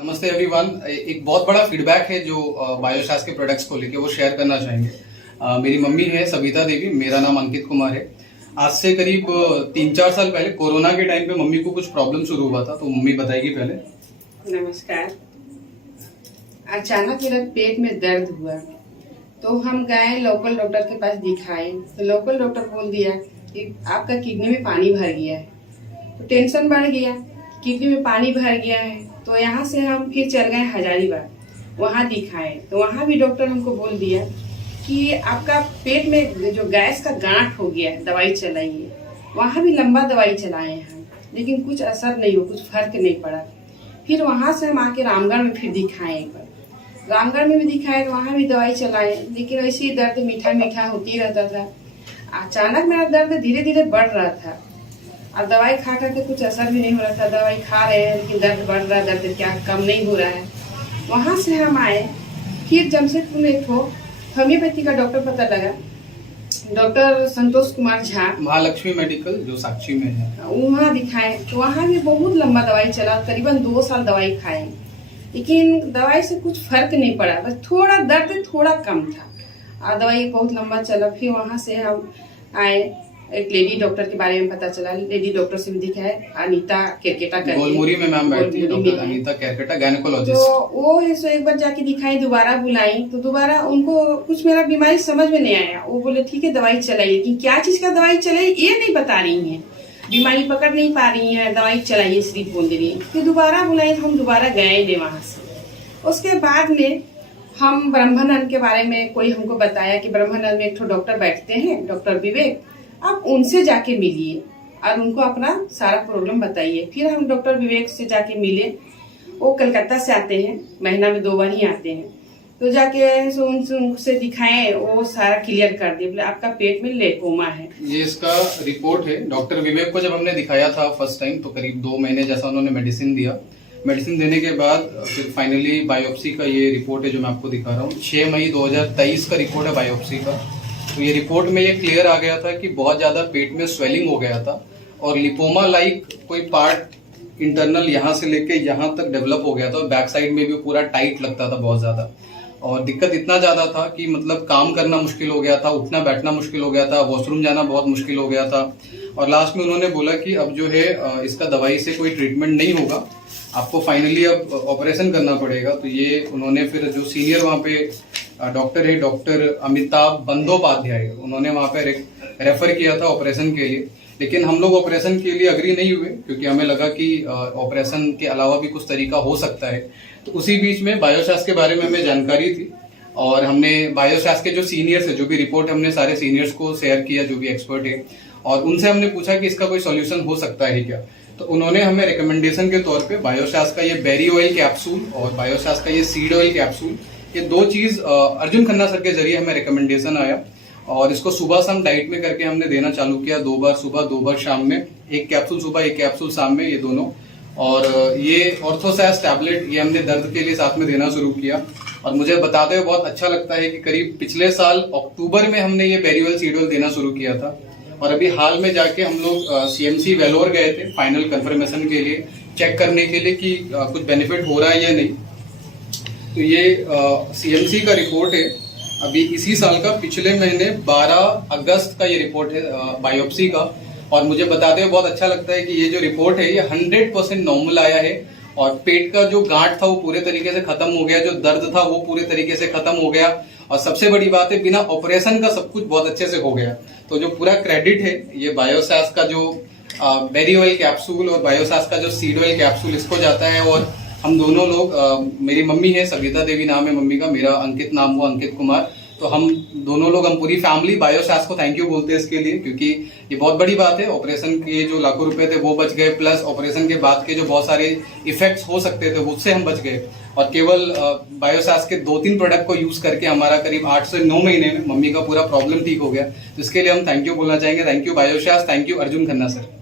नमस्ते एवरीवन। एक बहुत बड़ा फीडबैक है जो बायोशास के प्रोडक्ट्स को लेके वो शेयर करना चाहेंगे। मेरी मम्मी है सविता देवी, मेरा नाम अंकित कुमार है। आज से करीब 3-4 साल पहले कोरोना के टाइम पे मम्मी को कुछ प्रॉब्लम शुरू हुआ था, तो मम्मी बताएगी पहले। नमस्कार। अचानक मेरा पेट में दर्द हुआ तो हम गए लोकल डॉक्टर के पास दिखाए, तो लोकल डॉक्टर बोल दिया कि आपका किडनी में पानी भर गया है। तो टेंशन बढ़ गया, किडनी में पानी भर गया है। तो यहाँ से हम फिर चल गए हजारीबाग, वहाँ दिखाए। तो वहाँ भी डॉक्टर हमको बोल दिया कि आपका पेट में जो गैस का गांठ हो गया है, दवाई चलाइए। वहाँ भी लंबा दवाई चलाए हैं, लेकिन कुछ असर नहीं हो, कुछ फर्क नहीं पड़ा। फिर वहाँ से हम आके रामगढ़ में फिर दिखाए एक बार। रामगढ़ में भी दिखाए तो वहाँ भी दवाई चलाए, लेकिन वैसे ही दर्द मीठा मीठा होती रहता था। अचानक मेरा दर्द धीरे धीरे बढ़ रहा था और दवाई खा के कुछ असर भी नहीं हो रहा था। दवाई खा रहे हैं लेकिन दर्द बढ़ रहा है, दर्द क्या कम नहीं हो रहा है। वहाँ से हम आए, फिर जमशेदपुर में तो होम्योपैथी का डॉक्टर पता लगा, डॉक्टर संतोष कुमार झा, महालक्ष्मी मेडिकल जो साक्षी में है, वहाँ दिखाए। तो वहाँ भी बहुत लंबा दवाई चला, करीबन 2 साल दवाई खाए, लेकिन दवाई से कुछ फर्क नहीं पड़ा। बस थोड़ा दर्द थोड़ा कम था और दवाई बहुत लंबा चला। फिर वहाँ से हम आए, एक लेडी डॉक्टर के बारे में पता चला, लेडी डॉक्टर से भी दिखाए, अनीता केरकेटा करके, गोलमुरी में मैम बैठती है डॉक्टर अनीता केरकेटा, गायनेकोलॉजिस्ट। तो वो है, सो एक बार जाके दिखाई, दोबारा बुलाई तो दोबारा उनको कुछ मेरा बीमारी समझ में नहीं आया। वो बोले ठीक है दवाई चलाइए, लेकिन क्या चीज का दवाई चलाइए ये नहीं बता रही है, बीमारी पकड़ नहीं पा रही है, दवाई चलाइए सिर्फ बोल दे रही है। फिर दोबारा बुलाई तो हम दोबारा गए थे वहां से। उसके बाद में हम ब्रह्मानंद के बारे में कोई हमको बताया कि ब्रह्मानंद में एक तो डॉक्टर बैठते हैं, डॉक्टर विवेक, आप उनसे जाके मिलिए और उनको अपना सारा प्रॉब्लम बताइए। फिर हम डॉक्टर विवेक से जाके मिले। वो कलकत्ता से आते हैं, महीना में 2 बार ही आते हैं। तो जाके उनसे दिखाएं, वो सारा क्लियर कर दिए, बोले आपका पेट में लेकोमा है। ये इसका रिपोर्ट है। डॉक्टर विवेक को जब हमने दिखाया था फर्स्ट टाइम, तो करीब 2 महीने जैसा उन्होंने मेडिसिन दिया। मेडिसिन देने के बाद फिर फाइनली बायोप्सी का ये रिपोर्ट है जो मैं आपको दिखा रहा हूँ। 6 मई 2023 का रिपोर्ट है बायोप्सी का। तो ये रिपोर्ट में ये क्लियर आ गया था कि बहुत ज्यादा पेट में स्वेलिंग हो गया था और लिपोमा लाइक कोई पार्ट इंटरनल यहाँ से लेके यहाँ तक डेवलप हो गया था। बैक साइड में भी पूरा टाइट लगता था बहुत ज्यादा, और दिक्कत इतना ज्यादा था कि मतलब काम करना मुश्किल हो गया था, उठना बैठना मुश्किल हो गया था, वॉशरूम जाना बहुत मुश्किल हो गया था। और लास्ट में उन्होंने बोला कि अब जो है इसका दवाई से कोई ट्रीटमेंट नहीं होगा, आपको फाइनली अब ऑपरेशन करना पड़ेगा। तो ये उन्होंने फिर जो सीनियर वहाँ पे डॉक्टर है, डॉक्टर अमिताभ बंदोपाध्याय, उन्होंने वहाँ पे रेफर किया था ऑपरेशन के लिए। लेकिन हम लोग ऑपरेशन के लिए अग्री नहीं हुए, क्योंकि हमें लगा कि ऑपरेशन के अलावा भी कुछ तरीका हो सकता है। तो उसी बीच में बायोशास के बारे में हमें जानकारी थी और हमने बायोशास के जो सीनियर्स है, जो भी रिपोर्ट हमने सारे सीनियर्स को शेयर किया, जो भी एक्सपर्ट है, और उनसे हमने पूछा कि इसका कोई सॉल्यूशन हो सकता है क्या। तो उन्होंने हमें रिकमेंडेशन के तौर पे बायोशास का ये बेरी ऑयल कैप्सूल और बायोशास का ये सीड ऑयल कैप्सूल, ये 2 चीज अर्जुन खन्ना सर के जरिए हमें रिकमेंडेशन आया और इसको सुबह शाम डाइट में करके हमने देना चालू किया। 2 बार सुबह 2 बार शाम में, 1 कैप्सूल सुबह 1 कैप्सूल शाम में, ये दोनों। और ये ऑर्थोसैस टैबलेट ये हमने दर्द के लिए साथ में देना शुरू किया। और मुझे बताते हुए बहुत अच्छा लगता है कि करीब पिछले साल अक्टूबर में हमने ये बेरी ऑयल सीड ऑयल देना शुरू किया था और अभी हाल में जाके हम लोग सीएमसी वेलोर गए थे फाइनल कंफर्मेशन के लिए, चेक करने के लिए कि कुछ बेनिफिट हो रहा है या नहीं। तो ये सीएमसी का रिपोर्ट है अभी इसी साल का, पिछले महीने 12 अगस्त का ये रिपोर्ट है बायोप्सी का। और मुझे बताते हुए बहुत अच्छा लगता है कि ये जो रिपोर्ट है ये 100% नॉर्मल आया है और पेट का जो गांठ था वो पूरे तरीके से खत्म हो गया, जो दर्द था वो पूरे तरीके से खत्म हो गया और सबसे बड़ी बात है बिना ऑपरेशन का सब कुछ बहुत अच्छे से हो गया। तो जो पूरा क्रेडिट है ये बायोसास का जो बेरी ऑयल कैप्सूल और बायोसास का जो सीड ऑयल कैप्सूल, इसको जाता है। और हम दोनों लोग, मेरी मम्मी है सविता देवी नाम है मम्मी का, मेरा अंकित नाम हुआ अंकित कुमार, तो हम दोनों लोग, हम पूरी फैमिली बायोसास को थैंक यू बोलते हैं इसके लिए, क्योंकि ये बहुत बड़ी बात है। ऑपरेशन के जो लाखों रुपए थे वो बच गए, प्लस ऑपरेशन के बाद के जो बहुत सारे इफेक्ट्स हो सकते थे उससे हम बच गए। और केवल बायोसास के 2-3 प्रोडक्ट को यूज करके हमारा करीब 8 से 9 महीने में मम्मी का पूरा प्रॉब्लम ठीक हो गया। तो इसके लिए हम थैंक यू बोलना चाहेंगे। थैंक यू बायोसास, thank you Arjun Khanna sir.